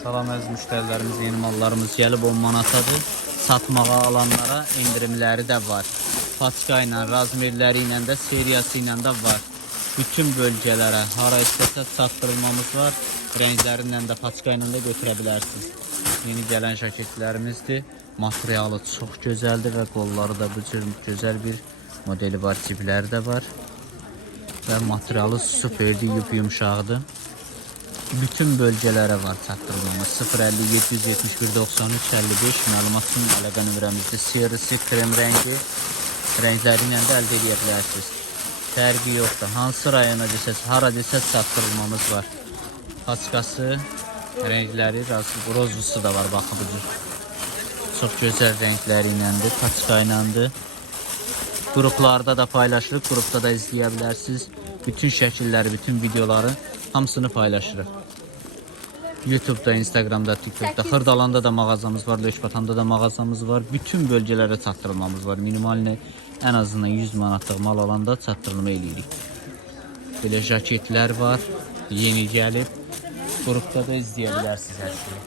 Salam əziz müştərilərimiz, yeni mallarımız gəlib 10 manatadır. Satmağa alanlara indirimləri də var. Paçka ilə, razmerləri ilə də, seriyası ilə də var. Bütün bölgələrə hara istəsə çatdırılmamız var. Rənglərindən də, paçka ilə də götürə bilərsiniz. Yeni gələn şəkillərimizdir. Materialı çox gözəldir və qolları da bu cür gözəl bir modeli var, cibləri də var. Və materialı superdir, yup yumşaqdır. Bütün bölgelere var çatdırılmamız. 050 771 93 55 məlumat üçün əlaqə nömrəmizdir. Siyarısı, krem rəngi rəngləri ilə də əldə edə bilərsiniz. Fərqi yoxdur. Hansı rayona desəz, hara desəz çatdırılmamız var. Paçkası, rəngləri, rozlusu da var baxın bu cür. Çox gözəl rəngləri iləndir, paçka iləndir. Qruplarda da paylaşırıq, qrupda da izləyə bilərsiniz. Bütün şəkilləri, bütün videoları hamısını paylaşırıq. YouTube'da, Instagram'da, TikTok'da, Xırdalanda da mağazamız var, Löşbatanda da mağazamız var. Bütün bölgelere çatdırılmamız var. Minimal en azından 100 manatlıq mal alanda çatdırılma eləyirik. Belə jaketlər var, yeni gəlib. Qrupda da izləyə bilərsiniz hər şeyi.